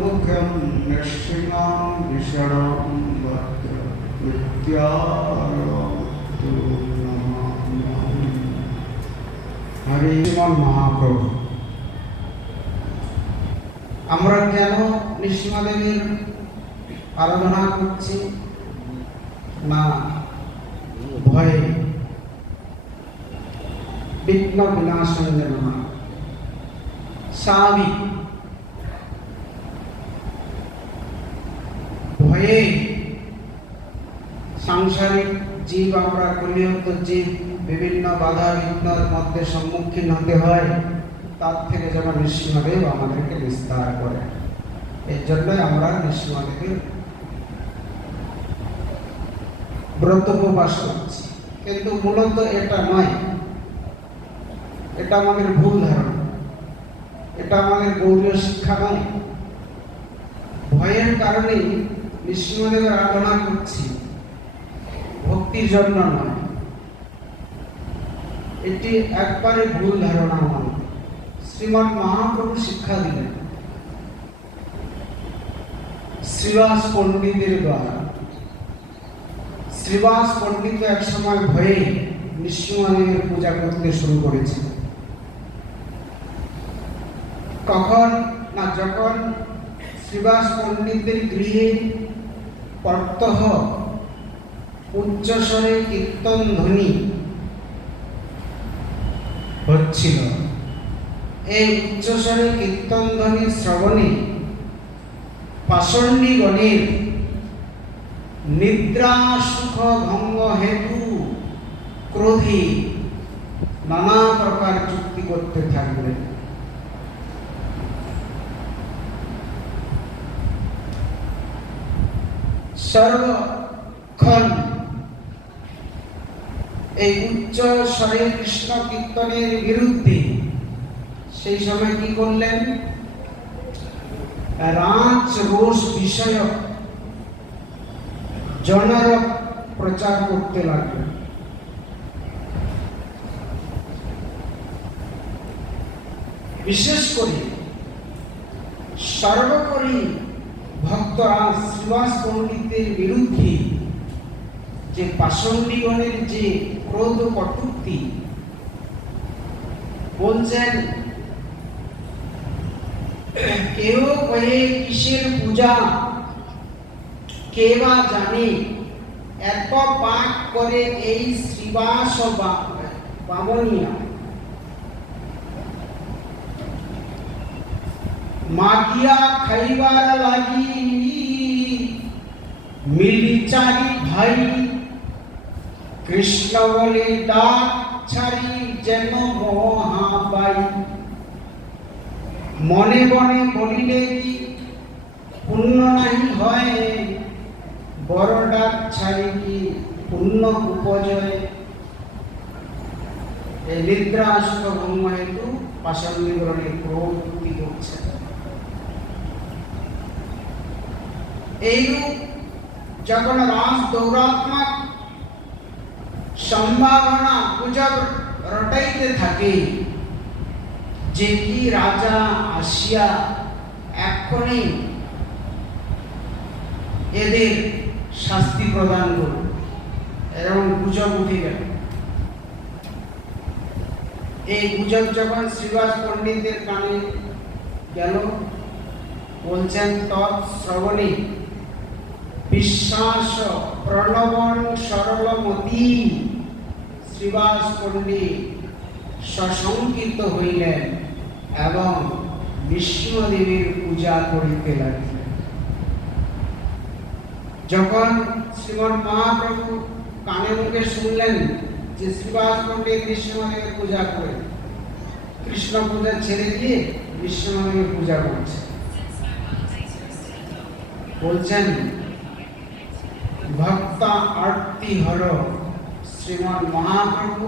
নৃসিংহাম বিষণম ভদ্র নিত্যারতু হরে মহাপ্রভু আমরা কেন নৃসিংহ দেবীর আরাধনা করছি? না, ভয়ে। বিঘ্ন বিনাশনের মা স্বাভাবিক। ভয়ে সাংসারিক জীব আমরা কলিযুক্ত জীব বিভিন্ন বাধা বিঘ্নের মধ্যে সম্মুখীন হতে হয় তার থেকে যেন নৃসিংহদেব আমাদেরকে বিস্তার করে এর জন্যই আমরা নৃসিংহদেবের ব্রত উপবাস করছি কিন্তু মূলত এটা নয় এটা আমাদের ভুল ধারণা এটা আমাদের গৌরীয় শিক্ষা নয় ভয়ের কারণেই নৃসিংহদেবের আরাধনা করছি। ভক্তির জন্য নয়। এটি একবারে ভুল ধারণা আমার। শ্রীমান মহাপ্রভু শিক্ষা দিলেন। শ্রীবাস পণ্ডিতের দ্বারা। শ্রীবাস পণ্ডিত এক সময় ভয়ে নৃসিংহদেবের পূজা করতে শুরু করেছিল। কখন না যখন শ্রীবাস পণ্ডিতের গৃহে প্রত্যহ উচ্চস্বরে কীর্তন ধ্বনি হচ্ছিল। এই উচ্চস্বরে কীর্তন ধ্বনি শ্রবণে পাষণ্ডীগণের নিদ্রা সুখ ভঙ্গ হেতু ক্রোধে নানা প্রকার চুক্তি করতে থাকলেন। সর্বক্ষণ। এই উচ্চ স্বরে কৃষ্ণ কীর্তনের বিরুদ্ধে সেই সময় কি করলেন? রাজ রোষ বিষয়ক জনরক প্রচার করতে লাগলেন। বিশেষ করে সর্বোপরি ভক্তরা শ্রীবাস পণ্ডিতের বিরুদ্ধে যে পাষণ্ডীগণের যে ক্রোধ কটুক্তি, বলছেন, কেউ কয়ে কিসের পূজা, কে বা জানে, এত পাক করে এই শ্রীবাস বা- বামনিয়া। মাগিয়া খাইবার লাগি মিলি চারি ভাই। কৃষ্ণ বলে, ডাক ছাড়ি যেন মহাবাই। মনে মনে বলিলে কি, পুণ্য নাহি হয়। বড় ডাক ছাড়ি কি পুণ্য উপজয়? এই নিদ্রা আসুক ভঙ্গ হেতু পাশাঙ্গীকরণে প্রবৃত্তি করছে এইরূপ যখন রাস দৌরাত্মক সম্ভাবনা গুজব রটাইতে থাকে যে কি রাজা আসিয়া এক্ষণে এদের শাস্তি প্রদান করবে এরকম গুজব উঠে গেল। এই গুজব যখন শ্রীবাস পণ্ডিতের কানে গেল, বলছেন, তৎ শ্রবণে বিশ্বাস, প্রণবন, সরলমতি। শ্রীবাস পণ্ডিত সশঙ্কিত হইলেন এবং বিষ্ণুদেবীর পূজা করিতে লাগিলেন। যখন শ্রীমন মহাপ্রভু কানে মুখে শুনলেন যে শ্রীবাস পণ্ডিত বিষ্ণুদেবের পূজা করে, কৃষ্ণ পূজা ছেড়ে দিয়ে বিষ্ণুদেবের পূজা করছে। বলছেন ভক্তা আরতি হর শ্রীমান মহাপ্রভু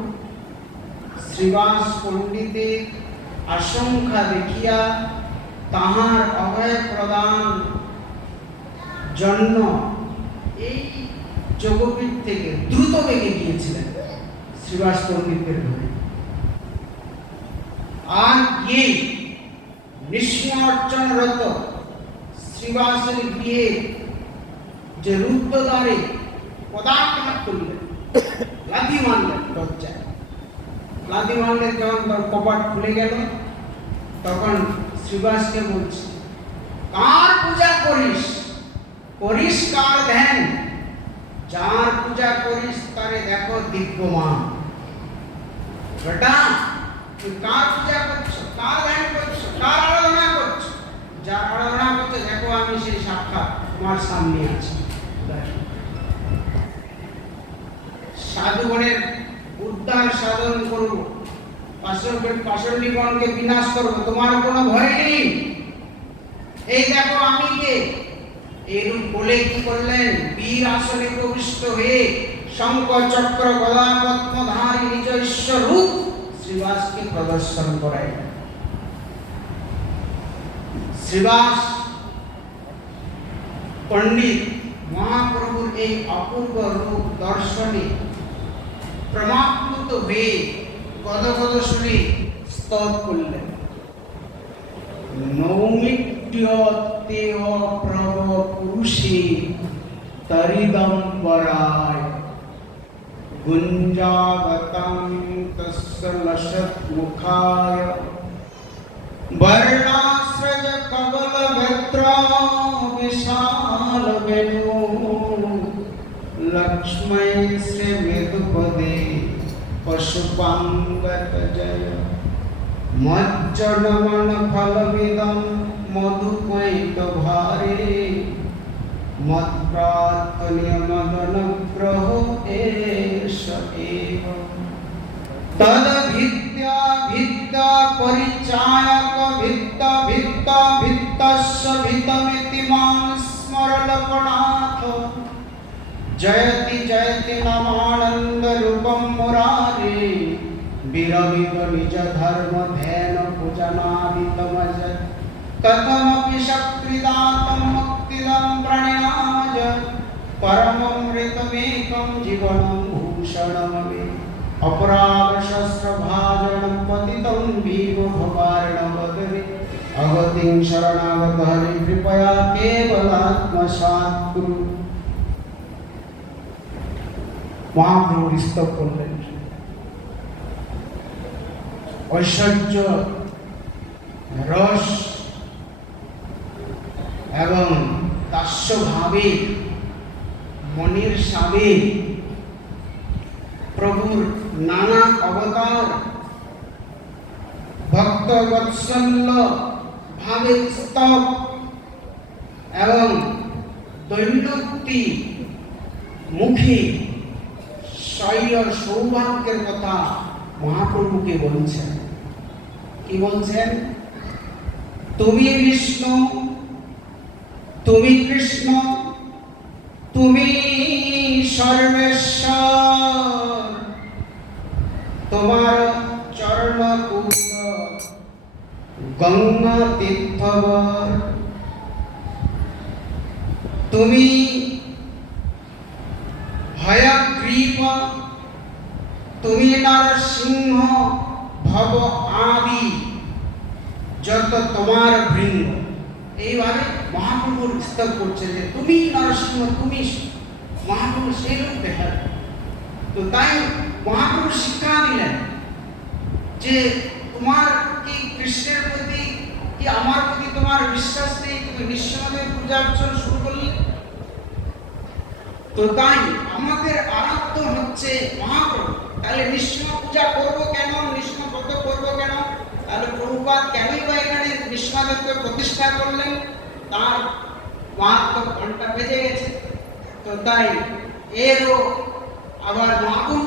শ্রীবাস পণ্ডিতের আশঙ্কা দেখিয়া তাহার অভয় প্রদান জন্য এই যোগপীঠ থেকে দ্রুত বেগে গিয়েছিলেন শ্রীবাস পণ্ডিতের ঘরে। আর গিয়ে নিঃস্ব অর্চনরত শ্রীবাসের গৃহে যে রুদ্ধদ্বারে পদাঘাত করলেন মারলেন দরজায় মারলেন যখন তার কপাট খুলে গেল তখন শ্রীবাসকে বলছে কার পূজা করিস করিস কার ধ্যান যার পূজা করিস তারে দেখো দিব্যমান বেটা তুই কার পূজা করছ কার ধ্যান করছ কার আরাধনা করছ যার আরাধনা করছ দেখো আমি সেই সাক্ষাৎ তোমার সামনে আছি সাধুগণের উদ্ধার সাধন করব পাশর বিনাশ করব তোমার কোনো ভয় নেই। এই দেখো আমি কে। এরূপ বলে কি করলেন? বীর আসনে প্রবিষ্ট হয়ে শঙ্খ চক্র গদা পদ্মধারী রূপ শ্রীবাসকে প্রদর্শন করায় শ্রীবাস পণ্ডিত মহাপ্রভুর এই অপূর্ব রূপ দর্শনে প্রমাপ্লুত হয়ে গদগদ সুরে স্তব করলেন নৌমিত্যেহ প্রভ পুরুষে তরিদম্বরায় গুঞ্জাগতাং তস্য লসৎ মুখায় বর্ণ लक्ष्मय श्री मृदुपदे पशुपांगत जय मज्जनमन फलविदं मधुकैत भारे मत्प्रार्थनीयमदनुग्रह एष एव तदभिद्या भिद्या परिचायक भित्त भित्त भित्तस्य भितमिति मां स्मरलपणाथ जयति जयति नमानन्दरूपं मुरारे विरविव निज धर्म ध्यान पूजनादितमज कथमपि शक्तिदातं मुक्तिदं प्रणयाज परममृतमेकं जीवनं भूषणममे अपराधशस्त्रभाजनं पतितं भीमभवारणवदने अगतिं शरणागत हरि कृपया केवलात्मसात् कुरु করলেন। ঐশ্বর্য, রস এবং দাস্যভাবে, মনির সাবে প্রভুর নানা অবতার ভক্ত বৎসল্য ভাবে স্তব এবং দৈন্যক্তি মুখে শৈল সৌভাগ্যের কথা মহাপ্রভুকে বলছেন। কি বলছেন? তুমি বিষ্ণু, তুমি কৃষ্ণ, তুমি সর্বেশ্বর। তোমার চরণ গঙ্গা তীর্থবর তুমি হয়গ্রীব তুমি নরসিংহ ভব আদি, যত তোমার বৃন্দ। এইভাবে মহাপ্রভুর স্তব করছে যে, তুমি নরসিংহ তুমি মহাপ্রভু সেই রূপ তো তাই মহাপ্রভু শিক্ষা দিলেন যে, তোমার কি কৃষ্ণের প্রতি, কি আমার প্রতি তোমার বিশ্বাস নেই? তুমি নিঃসন্দেহে পূজা অর্চনা শুরু করলে? তো তাই আমাদের তাহলে নিঃস্ব পূজা করব কেন? নিঃস্ব ব্রত করব কেন? তাহলে প্রভুপাত কেনই বা এখানে নিঃস্বাদকে প্রতিষ্ঠা করলেন? তার মাহাত্ম ঘণ্টা বেজে গেছে। তো তাই এরও আবার মহাপ্রভু